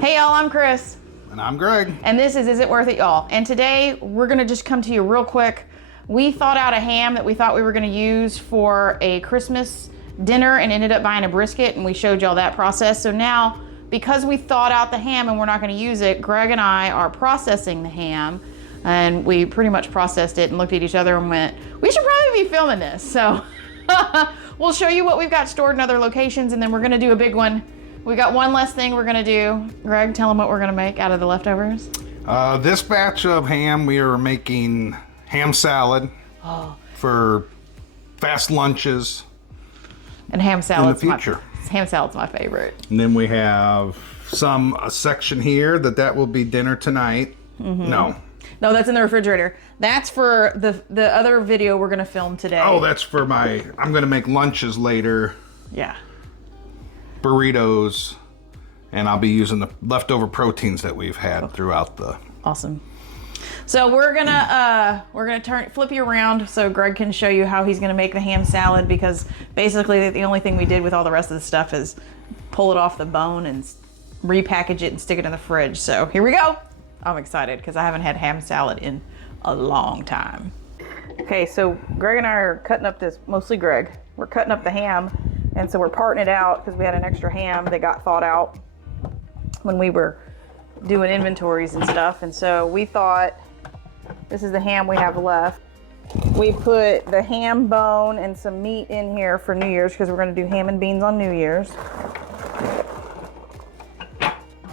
Hey y'all, I'm Chris. And I'm Greg. And this is It Worth It, y'all? And today we're gonna just come to you real quick. We thought out a ham that we thought we were gonna use for a Christmas dinner and ended up buying a brisket, and we showed y'all that process. So now, because we thought out the ham and we're not gonna use it, Greg and I are processing the ham, and we pretty much processed it and looked at each other and went, we should probably be filming this. So we'll show you what we've got stored in other locations, and then we're gonna do a big one. We got one less thing we're gonna do. Greg, tell them what we're gonna make out of the leftovers. This batch of ham, we are making ham salad for fast lunches. And ham salad's in the future. Ham salad's my favorite. And then we have a section here that will be dinner tonight. Mm-hmm. No, that's in the refrigerator. That's for the other video we're gonna film today. Oh, that's for I'm gonna make lunches later. Yeah. Burritos, and I'll be using the leftover proteins that we've had throughout the... Awesome. So we're gonna flip you around so Greg can show you how he's gonna make the ham salad, because basically the only thing we did with all the rest of the stuff is pull it off the bone and repackage it and stick it in the fridge. So here we go. I'm excited because I haven't had ham salad in a long time. Okay, so Greg and I are cutting up mostly Greg. We're cutting up the ham. And so we're parting it out because we had an extra ham that got thawed out when we were doing inventories and stuff. And so we thought, this is the ham we have left. We put the ham bone and some meat in here for New Year's because we're going to do ham and beans on New Year's.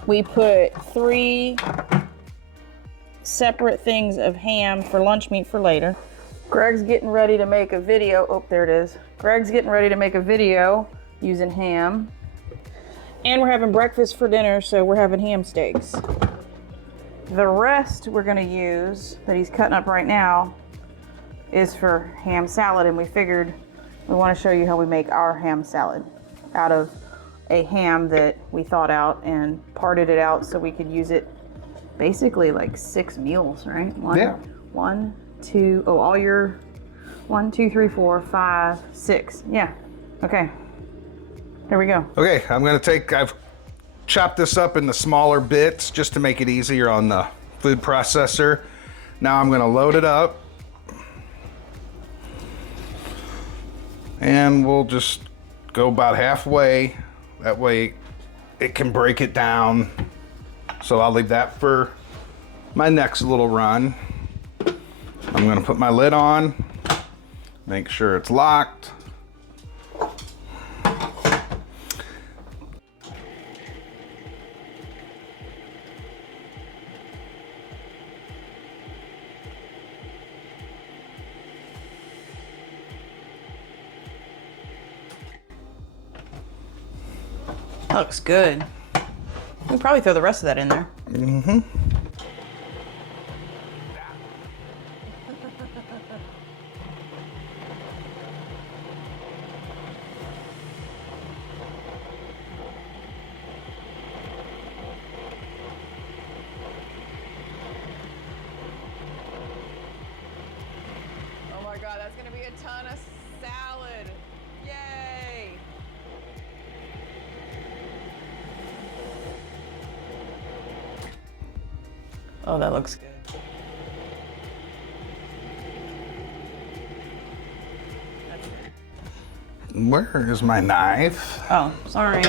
We put 3 separate things of ham for lunch meat for later. Greg's getting ready to make a video. Oh, there it is. Greg's getting ready to make a video using ham. And we're having breakfast for dinner, so we're having ham steaks. The rest we're gonna use, that he's cutting up right now, is for ham salad, and we figured we wanna show you how we make our ham salad out of a ham that we thought out and parted it out so we could use it basically like 6 meals, right? One, 2, all your 1, 2, 3, 4, 5, 6. Yeah. Okay. There we go. Okay, I've chopped this up into smaller bits just to make it easier on the food processor. Now I'm gonna load it up. And we'll just go about halfway. That way it can break it down. So I'll leave that for my next little run. I'm gonna put my lid on, make sure it's locked. That looks good. We can probably throw the rest of that in there. Mm-hmm. Oh my God, that's gonna be a ton of salad. Yay! Oh, that looks good. Where is my knife? Oh, sorry.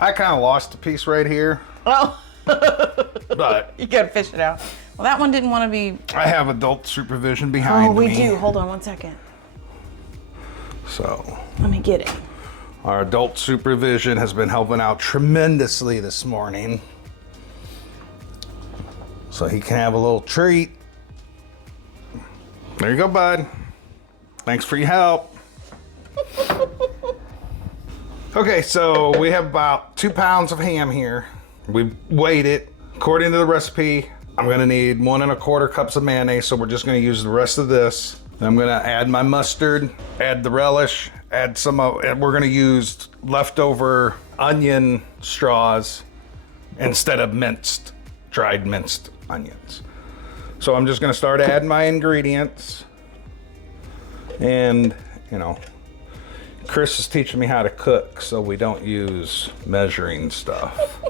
I kind of lost a piece right here. Oh. But You gotta fish it out. Well, that one didn't want to be... I have adult supervision behind me. Oh, we do. Hold on one second. So Let me get it. our adult supervision has been helping out tremendously this morning. So he can have a little treat. There you go, bud. Thanks for your help. Okay, so we have about 2 pounds of ham here. We weighed it. According to the recipe, I'm gonna need 1 1/4 cups of mayonnaise, so we're just gonna use the rest of this. Then I'm gonna add my mustard, add the relish, add we're gonna use leftover onion straws instead of dried minced onions. So I'm just gonna start adding my ingredients. And, Chris is teaching me how to cook so we don't use measuring stuff.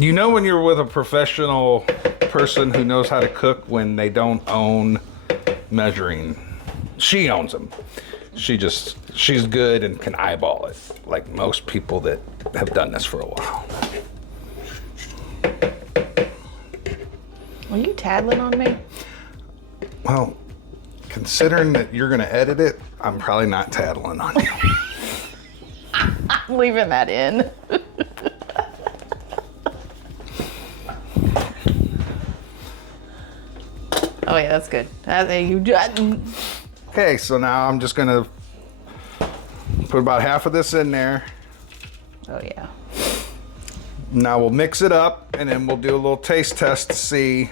You know when you're with a professional person who knows how to cook when they don't own measuring. She owns them. She's good and can eyeball it, like most people that have done this for a while. Are you tattling on me? Well, considering that you're gonna edit it, I'm probably not tattling on you. I'm leaving that in. Oh yeah, that's good. Okay, so now I'm just gonna put about half of this in there. Oh yeah. Now we'll mix it up and then we'll do a little taste test to see.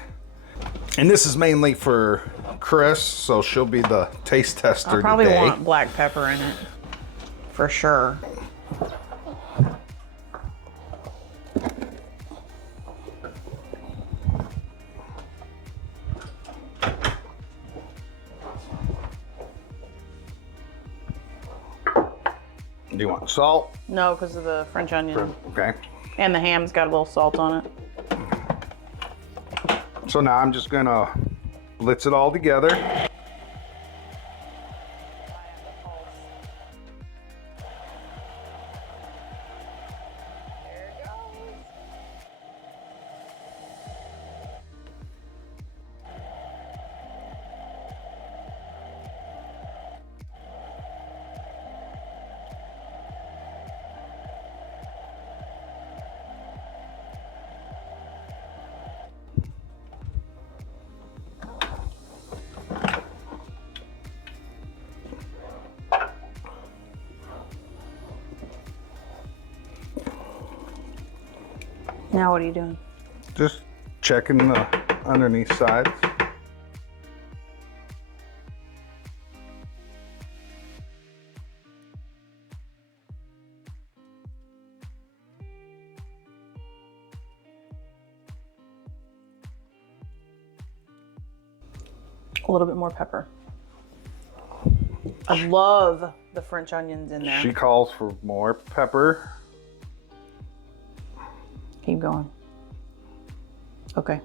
And this is mainly for Chris, so she'll be the taste tester I probably today. want black pepper in it, for sure. Do you want salt? No, because of the French onion. Okay. And the ham's got a little salt on it. So now I'm just gonna blitz it all together. Now what are you doing? Just checking the underneath sides. A little bit more pepper. I love the French onions in there. She calls for more pepper. Keep going. Okay.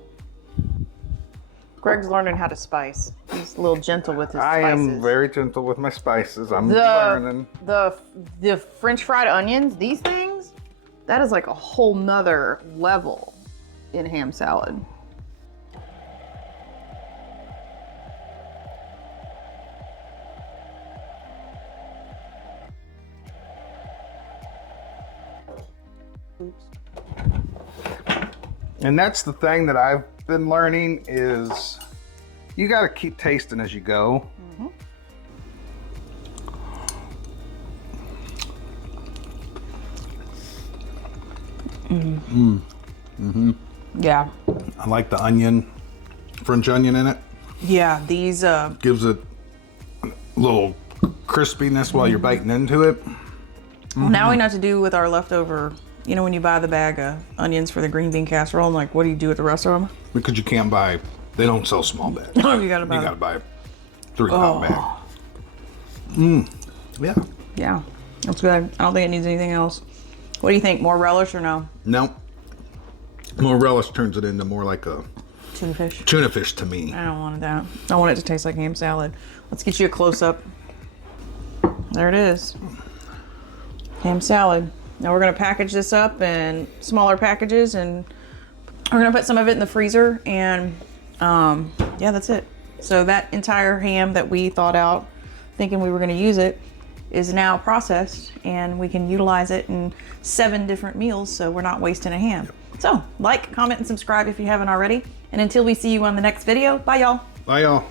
Greg's learning how to spice. He's a little gentle with his spices. I am very gentle with my spices. I'm learning. The French fried onions, these things, that is like a whole nother level in ham salad. Oops. And that's the thing that I've been learning is you got to keep tasting as you go. Yeah. I like the onion, French onion in it. Yeah, these Gives it a little crispiness while you're biting into it. now we know what to do with our leftover, you know when you buy the bag of onions for the green bean casserole and like what do you do with the rest of them? Because you can't buy, they don't sell small bags. Oh, you gotta buy You them. gotta buy a 3-pound bag. Yeah. Yeah, that's good. I don't think it needs anything else. What do you think? More relish or no? No. More relish turns it into more like a Tuna fish? tuna fish to me. I don't want that. I want it to taste like ham salad. Let's get you a close-up. There it is. Ham salad. Now we're gonna package this up in smaller packages and we're gonna put some of it in the freezer and yeah, that's it. So that entire ham that we thought out thinking we were gonna use it is now processed and we can utilize it in 7 different meals so we're not wasting a ham. So like, comment, and subscribe if you haven't already. And until we see you on the next video, bye y'all. Bye y'all.